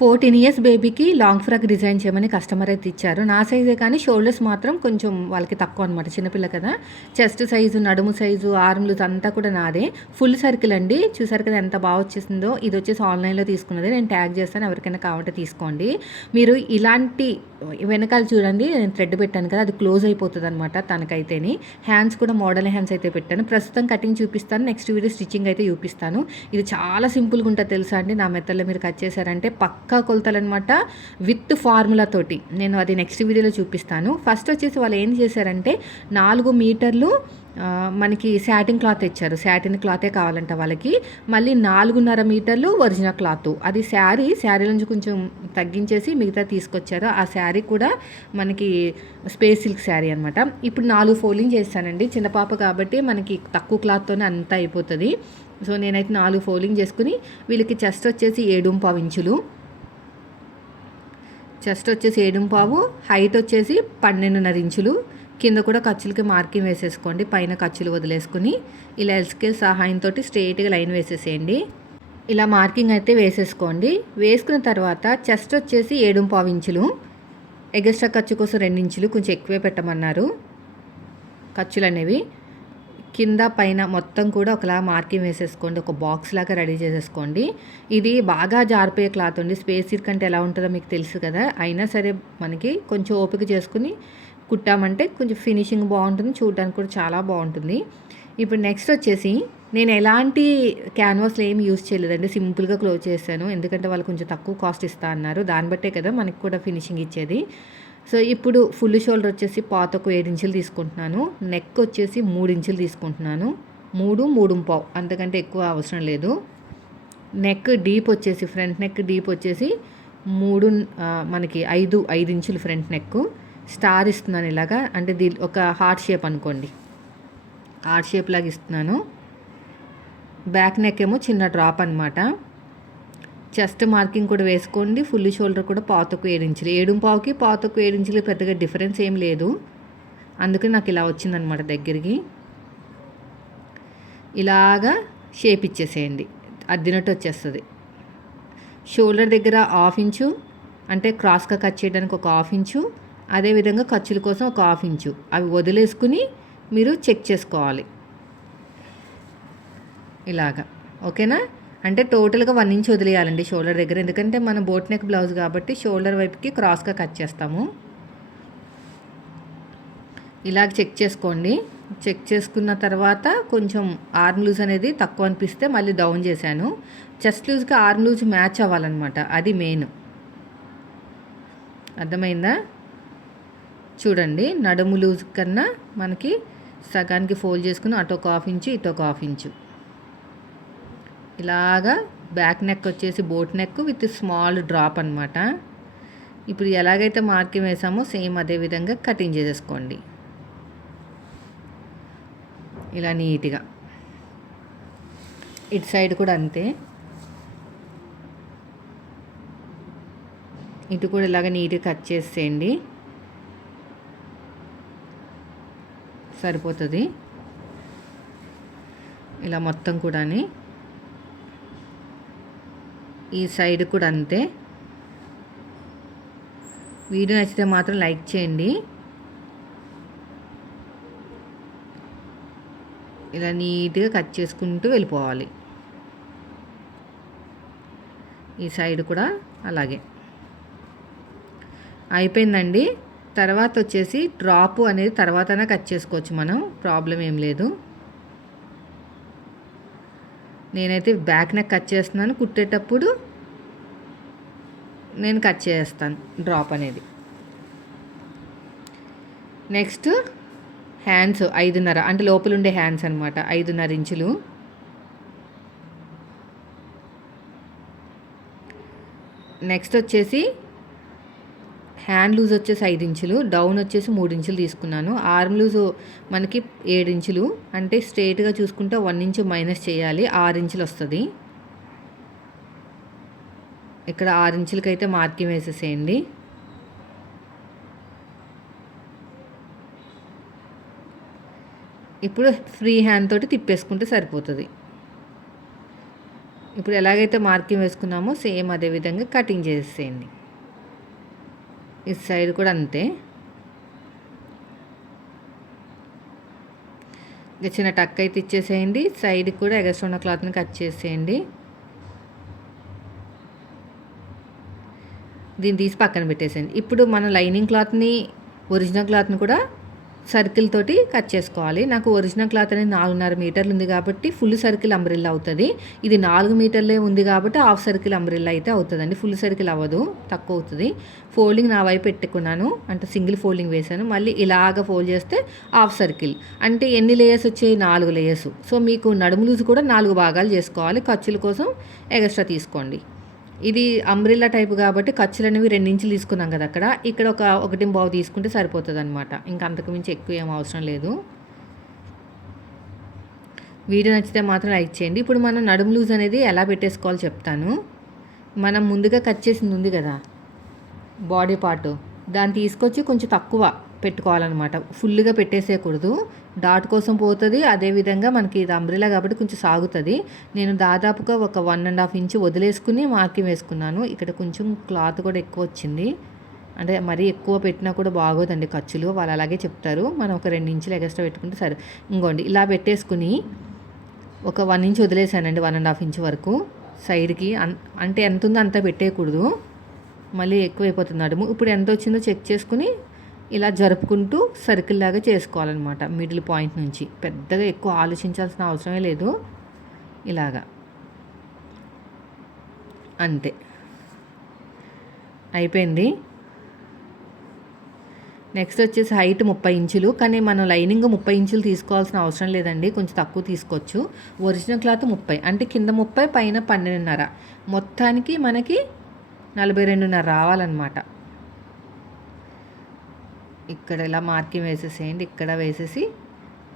14 years బేబీకి long frock design చేయమని customer అయితే ఇచ్చారు. నా సైజే కానీ షోల్డర్స్ మాత్రం కొంచెం వాళ్ళకి తక్కువ అనమాట. చిన్నపిల్ల కదా. చెస్ట్ సైజు, నడుము సైజు, ఆర్మ్ లూజ్ అంతా కూడా నాదే. ఫుల్ సర్కిల్ అండి. చూసారు కదా ఎంత బాగా వచ్చేసిందో. ఇది వచ్చేసి ఆన్లైన్లో తీసుకున్నది. నేను ట్యాగ్ చేస్తాను, ఎవరికైనా కావాలంటే తీసుకోండి. మీరు ఇలాంటి వెనకాల చూడండి, నేను థ్రెడ్ పెట్టాను కదా, అది క్లోజ్ అయిపోతుంది అనమాట తనకైతేని. హ్యాండ్స్ కూడా మోడల్ హ్యాండ్స్ అయితే పెట్టాను. ప్రస్తుతం కటింగ్ చూపిస్తాను, నెక్స్ట్ వీడియో స్టిచ్చింగ్ అయితే చూపిస్తాను. ఇది చాలా సింపుల్గా ఉంటుంది తెలుసా అండి. నా మెథడ్లో మీరు కట్ చేశారంటే పక్కా కొలతలనమాట, విత్ ఫార్ములా తోటి. నేను అది నెక్స్ట్ వీడియోలో చూపిస్తాను. ఫస్ట్ వచ్చేసి వాళ్ళు ఏం చేశారంటే 4 మీటర్లు మనకి శాటిన్ క్లాత్ ఇచ్చారు. శాటిన్ క్లాతే కావాలంట వాళ్ళకి. మళ్ళీ 4.5 మీటర్లు ఒరిజినల్ క్లాత్. అది శారీ నుంచి కొంచెం తగ్గించేసి మిగతా తీసుకొచ్చారు. ఆ శారీ కూడా మనకి స్పేస్ సిల్క్ శారీ అనమాట. ఇప్పుడు 4 ఫోల్డింగ్ చేస్తానండి. చిన్న పాప కాబట్టి మనకి తక్కువ క్లాత్తోనే అంతా అయిపోతుంది. సో నేనైతే 4 ఫోల్డింగ్ చేసుకుని వీళ్ళకి చెస్ట్ వచ్చేసి 7.5 ఇంచులు, చెస్ట్ వచ్చేసి 7.5, హైట్ వచ్చేసి 12.5 ఇంచులు. కింద కూడా ఖర్చులకి మార్కింగ్ వేసేసుకోండి. పైన ఖర్చులు వదిలేసుకుని ఇలా ఎల్స్కేల్ సహాయంతో స్ట్రైట్గా లైన్ వేసేసేయండి. ఇలా మార్కింగ్ అయితే వేసేసుకోండి. వేసుకున్న తర్వాత చెస్ట్ వచ్చేసి 7.5 ఇంచులు, ఎగస్ట్రా ఖర్చు కోసం 2 ఇంచులు కొంచెం ఎక్కువే పెట్టమన్నారు ఖర్చులు అనేవి. కింద పైన మొత్తం కూడా ఒకలా మార్కింగ్ వేసేసుకోండి. ఒక బాక్స్ లాగా రెడీ చేసేసుకోండి. ఇది బాగా జారిపోయే క్లాత్ ఉంది. స్పేస్ సిల్క్ అంటే ఎలా ఉంటుందో మీకు తెలుసు కదా. అయినా సరే మనకి కొంచెం ఓపిక చేసుకుని కుట్టామంటే కొంచెం ఫినిషింగ్ బాగుంటుంది, చూడడానికి కూడా చాలా బాగుంటుంది. ఇప్పుడు నెక్స్ట్ వచ్చేసి నేను ఎలాంటి క్యాన్వాస్లో ఏమి యూజ్ చేయలేదండి. సింపుల్గా క్లోజ్ చేశాను, ఎందుకంటే వాళ్ళు కొంచెం తక్కువ కాస్ట్ ఇస్తా అన్నారు. దాన్ని బట్టే కదా మనకి కూడా ఫినిషింగ్ ఇచ్చేది. సో ఇప్పుడు ఫుల్ షోల్డర్ వచ్చేసి పాతకు 7 ఇంచులు తీసుకుంటున్నాను. నెక్ వచ్చేసి 3 ఇంచులు తీసుకుంటున్నాను. 3.5, అంతకంటే ఎక్కువ అవసరం లేదు. నెక్ డీప్ వచ్చేసి, ఫ్రంట్ నెక్ డీప్ వచ్చేసి 3, మనకి 5 ఇంచులు ఫ్రంట్ నెక్. స్టార్ ఇస్తున్నాను ఇలాగా, అంటే ఒక హార్ట్ షేప్ అనుకోండి, హార్ట్ షేప్ లాగా ఇస్తున్నాను. బ్యాక్ నెక్ ఏమో చిన్న డ్రాప్ అనమాట. చెస్ట్ మార్కింగ్ కూడా వేసుకోండి. ఫుల్ షోల్డర్ కూడా పాతకు 7 ఇంచులు. 7.5కి పాతకు 7 ఇంచులు పెద్దగా డిఫరెన్స్ ఏం లేదు, అందుకని నాకు ఇలా వచ్చిందనమాట దగ్గరికి. ఇలాగా షేప్ ఇచ్చేసేయండి, అద్దినట్టు వచ్చేస్తుంది. షోల్డర్ దగ్గర 1/2 ఇంచు, అంటే క్రాస్గా కట్ చేయడానికి ఒక 1/2 ఇంచు, అదేవిధంగా ఖర్చుల కోసం ఒక 1/2 ఇంచు అవి వదిలేసుకుని మీరు చెక్ చేసుకోవాలి ఇలాగా. ఓకేనా? అంటే టోటల్గా 1 ఇంచ్ వదిలేయాలండి షోల్డర్ దగ్గర, ఎందుకంటే మనం బోట్ నెక్ బ్లౌజ్ కాబట్టి షోల్డర్ వైపుకి క్రాస్గా కట్ చేస్తాము. ఇలాగ చెక్ చేసుకోండి. చెక్ చేసుకున్న తర్వాత కొంచెం ఆర్మ్ లూజ్ అనేది తక్కువ అనిపిస్తే మళ్ళీ డౌన్ చేశాను. చెస్ట్ లూజ్కి ఆర్మ్ లూజ్ మ్యాచ్ అవ్వాలన్నమాట, అది మెయిన్. అర్థమైందా? చూడండి, నడుము లూజ్ కన్నా మనకి సగానికి ఫోల్డ్ చేసుకుని అటు ఒక 1/2 ఇంచు, ఇటు ఒక 1/2 ఇంచు ఇలాగా. బ్యాక్ నెక్ వచ్చేసి boat neck with small drop అనమాట. ఇప్పుడు ఎలాగైతే మార్కింగ్ వేసామో సేమ్ అదే విధంగా కటింగ్ చేసేసుకోండి ఇలా నీట్గా. ఇటు సైడ్ కూడా అంతే, ఇటు కూడా ఇలాగ నీట్గా కట్ చేసేయండి, సరిపోతుంది. ఇలా మొత్తం కూడా ఈ సైడ్ కూడా అంతే. వీడియో నచ్చితే మాత్రం లైక్ చేయండి. ఇలా నీట్గా కట్ చేసుకుంటూ వెళ్ళిపోవాలి. ఈ సైడ్ కూడా అలాగే అయిపోయిందండి. తర్వాత వచ్చేసి డ్రాప్ అనేది తర్వాతనే కట్ చేసుకోవచ్చు మనం, ప్రాబ్లం ఏం లేదు. నేనైతే బ్యాక్ నెక్ కట్ చేస్తున్నాను, కుట్టేటప్పుడు నేను కట్ చేస్తాను డ్రాప్ అనేది. నెక్స్ట్ హ్యాండ్స్ 5.5, అంటే లోపల ఉండే హ్యాండ్స్ అనమాట, 5.5 ఇంచులు. నెక్స్ట్ వచ్చేసి హ్యాండ్ లూజ్ వచ్చేసి 5 ఇంచులు, డౌన్ వచ్చేసి 3 ఇంచులు తీసుకున్నాను. ఆర్మ్ లూజ్ మనకి 7 ఇంచులు, అంటే స్ట్రైట్గా చూసుకుంటే 1 ఇంచు మైనస్ చేయాలి, 6 ఇంచులు వస్తుంది. ఇక్కడ 6 ఇంచులకైతే మార్కింగ్ వేసేసేయండి. ఇప్పుడు ఫ్రీ హ్యాండ్ తోటి తిప్పేసుకుంటే సరిపోతుంది. ఇప్పుడు ఎలాగైతే మార్కింగ్ వేసుకున్నామో సేమ్ అదే విధంగా కటింగ్ చేసేయండి. ఈ సైడ్ కూడా అంతే. ఇక చిన్న టక్ అయితే ఇచ్చేసేయండి. సైడ్కి కూడా ఎగస్ట్రా ఉన్న క్లాత్ని కట్ చేసేయండి. దీన్ని తీసి పక్కన పెట్టేసేయండి. ఇప్పుడు మన లైనింగ్ క్లాత్ని ఒరిజినల్ క్లాత్ని కూడా సర్కిల్ తోటి కట్ చేసుకోవాలి. నాకు ఒరిజినల్ క్లాత్ అనేది 4.5 మీటర్లు ఉంది కాబట్టి ఫుల్ సర్కిల్ అంబ్రిల్లా అవుతుంది. ఇది 4 మీటర్లే ఉంది కాబట్టి హాఫ్ సర్కిల్ అంబ్రిల్లా అయితే అవుతుందండి. ఫుల్ సర్కిల్ అవ్వదు, తక్కువ అవుతుంది. ఫోల్డింగ్ నా వైపు పెట్టుకున్నాను, అంటే సింగిల్ ఫోల్డింగ్ వేసాను. మళ్ళీ ఇలాగ ఫోల్డ్ చేస్తే హాఫ్ సర్కిల్. అంటే ఎన్ని లేయర్స్ వచ్చాయి? 4 లేయర్స్. సో మీకు నడుము లూజు కూడా 4 భాగాలు చేసుకోవాలి. ఖర్చుల కోసం ఎక్స్ట్రా తీసుకోండి. ఇది అంబ్రిల్లా టైప్ కాబట్టి ఖర్చులు అనేవి 2 ఇంచులు తీసుకున్నాం కదా, అక్కడ ఇక్కడ ఒక 1.5 తీసుకుంటే సరిపోతుంది అనమాట. ఇంకా అంతకు మించి ఎక్కువ ఏం అవసరం లేదు. వీడియో నచ్చితే మాత్రం లైక్ చేయండి. ఇప్పుడు మనం నడుము లూజ్ అనేది ఎలా పెట్టేసుకోవాలో చెప్తాను. మనం ముందుగా కట్ చేసింది ఉంది కదా బాడీ పార్ట్, దాన్ని తీసుకొచ్చి కొంచెం తక్కువ పెట్టుకోవాలన్నమాట. ఫుల్గా పెట్టేసేయకూడదు, డాట్ కోసం పోతుంది. అదేవిధంగా మనకి ఇది అంబ్రెలా కాబట్టి కొంచెం సాగుతుంది. నేను దాదాపుగా ఒక 1.5 ఇంచు వదిలేసుకుని మార్కింగ్ వేసుకున్నాను. ఇక్కడ కొంచెం క్లాత్ కూడా ఎక్కువ వచ్చింది, అంటే మరీ ఎక్కువ పెట్టినా కూడా బాగోదండి ఖర్చులు, వాళ్ళు అలాగే చెప్తారు. మనం ఒక 2 ఇంచులు ఎక్స్ట్రా పెట్టుకుంటే సరే. ఇంకోండి ఇలా పెట్టేసుకుని ఒక 1 ఇంచ్ వదిలేసానండి, 1.5 ఇంచ్ వరకు సైడ్కి. అంటే ఎంత ఉందో అంత పెట్టేయకూడదు, మళ్ళీ ఎక్కువైపోతుంది నడుము. ఇప్పుడు ఎంత వచ్చిందో చెక్ చేసుకుని ఇలా జరుపుకుంటూ సర్కిల్ లాగా చేసుకోవాలన్నమాట. మిడిల్ పాయింట్ నుంచి పెద్దగా ఎక్కువ ఆలోచించాల్సిన అవసరమే లేదు. ఇలాగా అంతే, అయిపోయింది. నెక్స్ట్ వచ్చేసి హైట్ 30 ఇంచులు, కానీ మనం లైనింగ్ 30 ఇంచులు తీసుకోవాల్సిన అవసరం లేదండి, కొంచెం తక్కువ తీసుకోవచ్చు. ఒరిజినల్ క్లాత్ 30, అంటే కింద 30 పైన 12.5, మొత్తానికి మనకి 42.5 రావాలన్నమాట. ఇక్కడ ఇలా మార్కింగ్ వేసేసేయండి, ఇక్కడ వేసేసి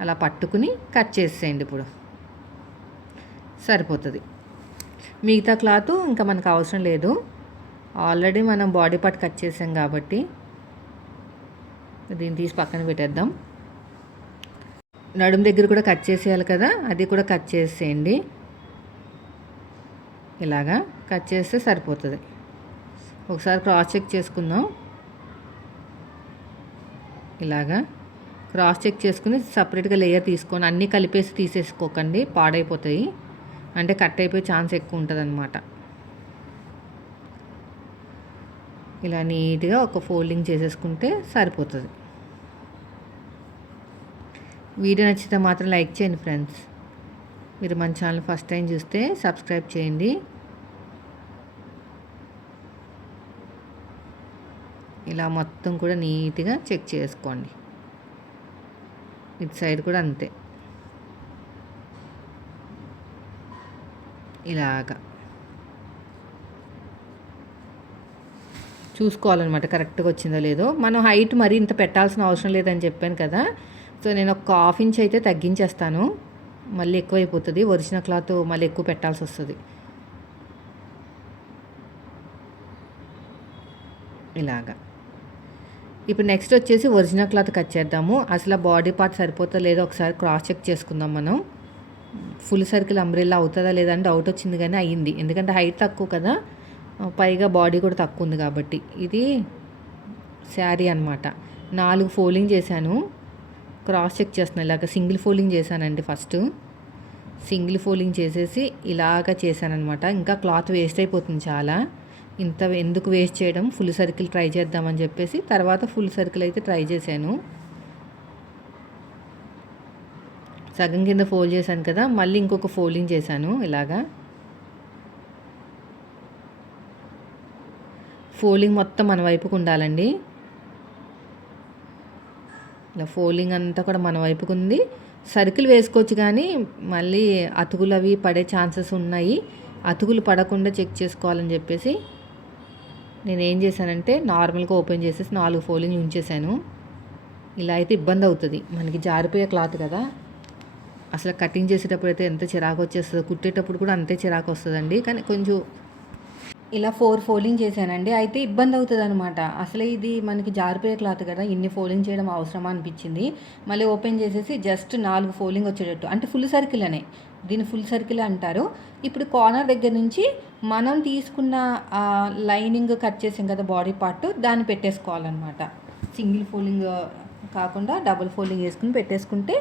అలా పట్టుకుని కట్ చేసేయండి. ఇప్పుడు సరిపోతుంది. మిగతా క్లాత్ ఇంకా మనకు అవసరం లేదు, ఆల్రెడీ మనం బాడీ పార్ట్ కట్ చేసాం కాబట్టి దీన్ని తీసి పక్కన పెట్టేద్దాం. నడుము దగ్గర కూడా కట్ చేసేయాలి కదా, అది కూడా కట్ చేసేయండి. ఇలాగా కట్ చేస్తే సరిపోతుంది. ఒకసారి క్రాస్ చెక్ చేసుకుందాం. ఇలాగా క్రాస్ చెక్ చేసుకుని సపరేట్గా లేయర్ తీసుకొని అన్నీ కలిపేసి తీసేసుకోకండి, పాడైపోతాయి, అంటే కట్ అయిపోయే ఛాన్స్ ఎక్కువ ఉంటుంది అన్నమాట. ఇలా నీట్గా ఒక ఫోల్డింగ్ చేసేసుకుంటే సరిపోతుంది. వీడియో నచ్చితే మాత్రం లైక్ చేయండి ఫ్రెండ్స్. మీరు మన ఛానల్ ఫస్ట్ టైం చూస్తే సబ్స్క్రైబ్ చేయండి. ఇలా మొత్తం కూడా నీట్గా చెక్ చేసుకోండి. ఇటు సైడ్ కూడా అంతే, ఇలాగా చూసుకోవాలన్నమాట కరెక్ట్గా వచ్చిందో లేదో. మనం హైట్ మరి ఇంత పెట్టాల్సిన అవసరం లేదని చెప్పాను కదా, సో నేను ఒక 1/2 ఇంచ్ అయితే తగ్గించేస్తాను, మళ్ళీ ఎక్కువైపోతుంది. ఒరిజినల్ క్లాత్ మళ్ళీ ఎక్కువ పెట్టాల్సి వస్తుంది. ఇలాగా ఇప్పుడు నెక్స్ట్ వచ్చేసి ఒరిజినల్ క్లాత్ కట్ చేద్దాము. అసలు బాడీ పార్ట్ సరిపోతుందో లేదో ఒకసారి క్రాస్ చెక్ చేసుకుందాం మనం. ఫుల్ సర్కిల్ అంబ్రెల్లా అవుతుందా లేదా అని డౌట్ వచ్చింది, కానీ అయ్యింది. ఎందుకంటే హైట్ తక్కువ కదా, పైగా బాడీ కూడా తక్కువ ఉంది కాబట్టి. ఇది శారీ అనమాట. 4 ఫోల్డింగ్ చేశాను, క్రాస్ చెక్ చేస్తున్నాను. ఇలాగ సింగిల్ ఫోల్డింగ్ చేశానండి. ఫస్ట్ సింగిల్ ఫోల్డింగ్ చేసేసి ఇలాగ చేశానమాట. ఇంకా క్లాత్ వేస్ట్ అయిపోతుంది చాలా, ఇంత ఎందుకు వేస్ట్ చేయడం, ఫుల్ సర్కిల్ ట్రై చేద్దామని చెప్పేసి తర్వాత ఫుల్ సర్కిల్ అయితే ట్రై చేశాను. సగం కింద ఫోల్డ్ చేశాను కదా, మళ్ళీ ఇంకొక ఫోల్డింగ్ చేశాను. ఇలాగా ఫోల్డింగ్ మొత్తం మన వైపుకు ఉండాలండి. ఇలా ఫోల్డింగ్ అంతా కూడా మన వైపుకు ఉంది. సర్కిల్ వేసుకోవచ్చు, కానీ మళ్ళీ అతుకులు అవి పడే ఛాన్సెస్ ఉన్నాయి. అతుకులు పడకుండా చెక్ చేసుకోవాలని చెప్పేసి నేను ఏం చేశానంటే నార్మల్గా ఓపెన్ చేసేసి 4 ఫోల్డింగ్ ఉంచేసాను. ఇలా అయితే ఇబ్బంది అవుతుంది, మనకి జారిపోయే క్లాత్ కదా. అసలు కటింగ్ చేసేటప్పుడు అయితే ఎంత చిరాకు వచ్చేస్తుందో, కుట్టేటప్పుడు కూడా అంతే చిరాకు వస్తుందండి. కానీ కొంచెం ఇలా 4 ఫోల్డింగ్ చేశానండి, అయితే ఇబ్బంది అవుతుంది అనమాట. అసలు ఇది మనకి జారిపోయే క్లాత్ కదా, ఇన్ని ఫోల్డింగ్ చేయడం అవసరమా అనిపించింది. మళ్ళీ ఓపెన్ చేసేసి జస్ట్ 4 ఫోల్డింగ్ వచ్చేటట్టు, అంటే ఫుల్ సర్కిల్ అనే దీన్ని ఫుల్ సర్కిల్ అంటారు. ఇప్పుడు కార్నర్ దగ్గర నుంచి మనం తీసుకున్న లైనింగ్ కట్ చేసాం కదా బాడీ పార్ట్, దాన్ని పెట్టేసుకోవాలన్నమాట. సింగిల్ ఫోల్డింగ్ కాకుండా డబుల్ ఫోల్డింగ్ వేసుకుని పెట్టేసుకుంటే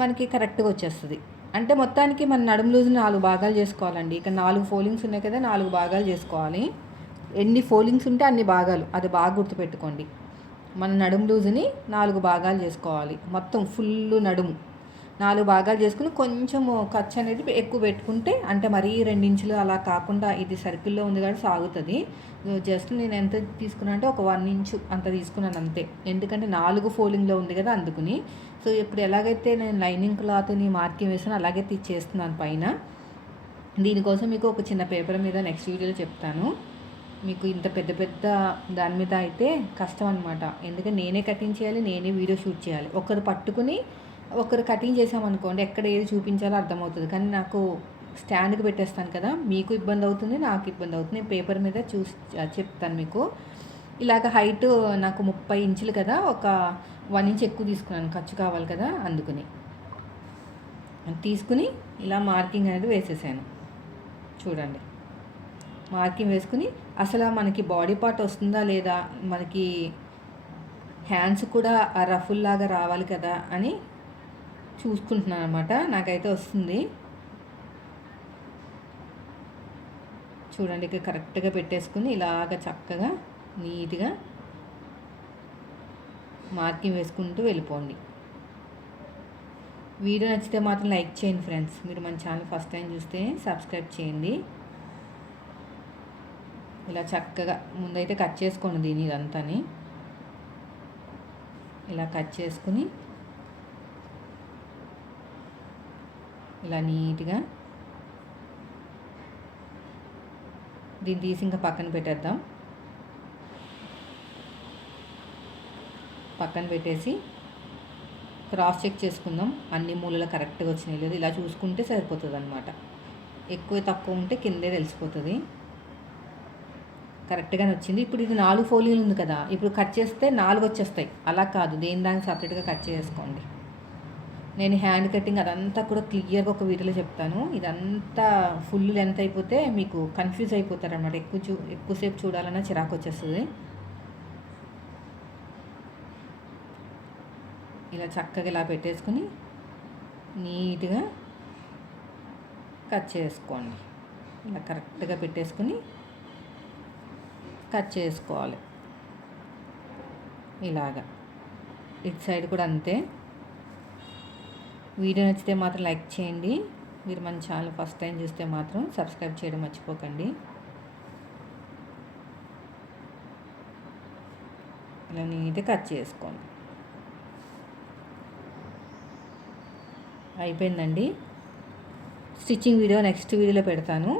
మనకి కరెక్ట్గా వచ్చేస్తుంది. అంటే మొత్తానికి మన నడుము లూజ్ 4 భాగాలు చేసుకోవాలండి. ఇక్కడ 4 ఫోల్డింగ్స్ ఉన్నాయి కదా, 4 భాగాలు చేసుకోవాలి. ఎన్ని ఫోల్డింగ్స్ ఉంటే అన్ని భాగాలు, అది బాగా గుర్తుపెట్టుకోండి. మన నడుము లూజ్ని 4 భాగాలు చేసుకోవాలి. మొత్తం ఫుల్ నడుము 4 భాగాలు చేసుకుని కొంచెం ఖర్చు అనేది ఎక్కువ పెట్టుకుంటే, అంటే మరీ 2 ఇంచులు అలా కాకుండా, ఇది సర్కిల్లో ఉంది కాబట్టి సాగుతుంది. జస్ట్ నేను ఎంత తీసుకున్నా అంటే ఒక 1 ఇంచు అంత తీసుకున్నాను అంతే. ఎందుకంటే 4 ఫోల్డింగ్లో ఉంది కదా అందుకుని. సో ఇప్పుడు ఎలాగైతే నేను లైనింగ్ క్లాత్ని మార్కింగ్ వేసానో అలాగైతే చేస్తున్నాను పైన. దీనికోసం మీకు ఒక చిన్న పేపర్ మీద నెక్స్ట్ వీడియోలో చెప్తాను. మీకు ఇంత పెద్ద పెద్ద దాని మీద అయితే కష్టం అనమాట. ఎందుకంటే నేనే కటింగ్ చేయాలి, నేనే వీడియో షూట్ చేయాలి. ఒకరు పట్టుకుని ఒకరు కటింగ్ చేసామనుకోండి, ఎక్కడ ఏది చూపించాలో అర్థమవుతుంది. కానీ నాకు స్టాండ్కి పెట్టేస్తాను కదా, మీకు ఇబ్బంది అవుతుంది, నాకు ఇబ్బంది అవుతుంది. నేను పేపర్ మీద చూసి చెప్తాను మీకు. ఇలాగ హైట్ నాకు 30 ఇంచులు కదా, ఒక 1 ఇంచ్ ఎక్కువ తీసుకున్నాను, ఖర్చు కావాలి కదా అందుకుని. తీసుకుని ఇలా మార్కింగ్ అనేది వేసేసాను. చూడండి, మార్కింగ్ వేసుకుని అసలు మనకి బాడీ పార్ట్ వస్తుందా లేదా, మనకి హ్యాండ్స్ కూడా రఫుల్లాగా రావాలి కదా అని చూసుకుంటున్నాను అనమాట. నాకైతే వస్తుంది. చూడండి, ఇక్కడ కరెక్ట్గా పెట్టేసుకుని ఇలాగ చక్కగా నీట్గా మార్కింగ్ వేసుకుంటూ వెళ్ళిపోండి. వీడియో నచ్చితే మాత్రం లైక్ చేయండి ఫ్రెండ్స్. మీరు మన ఛానల్ ఫస్ట్ టైం చూస్తే సబ్స్క్రైబ్ చేయండి. ఇలా చక్కగా ముందైతే కట్ చేసుకోండి దీని ఇదంతాని. ఇలా కట్ చేసుకుని ఇలా నీట్గా దీన్ని తీసి ఇంకా పక్కన పెట్టేద్దాం. పక్కన పెట్టేసి క్రాస్ చెక్ చేసుకుందాం, అన్ని మూలలు కరెక్ట్గా వచ్చినాయి లేదు. ఇలా చూసుకుంటే సరిపోతుంది అనమాట. ఎక్కువ తక్కువ ఉంటే కిందే తెలిసిపోతుంది. కరెక్ట్గానే వచ్చింది. ఇప్పుడు ఇది 4 ఫోల్డింగ్లు ఉంది కదా, ఇప్పుడు కట్ చేస్తే 4 వచ్చేస్తాయి. అలా కాదు, దేని దానికి సపరేట్గా కట్ చేసుకోండి. నేను హ్యాండ్ కటింగ్ అదంతా కూడా క్లియర్గా ఒక వీడియోలో చెప్తాను. ఇదంతా ఫుల్ లెంత్ అయిపోతే మీకు కన్ఫ్యూజ్ అయిపోతారు అన్నమాట. ఎక్కువసేపు చూడాలన్నా చిరాకు వచ్చేస్తుంది. ఇలా చక్కగా ఇలా పెట్టేసుకుని నీట్గా కట్ చేసుకోండి. ఇలా కరెక్ట్గా పెట్టేసుకుని కట్ చేసుకోవాలి. ఇలాగా ఇటు సైడ్ కూడా అంతే. వీడియో నచ్చితే మాత్రం లైక్ చేయండి. మీరు మన ఛానల్ ఫస్ట్ టైం చూస్తే మాత్రం సబ్స్క్రైబ్ చేయడం మర్చిపోకండి. ఇలా నీట్గా కట్ చేసుకోండి. అయిపోయిందండి. స్టిచ్చింగ్ వీడియో నెక్స్ట్ వీడియోలో పెడతాను.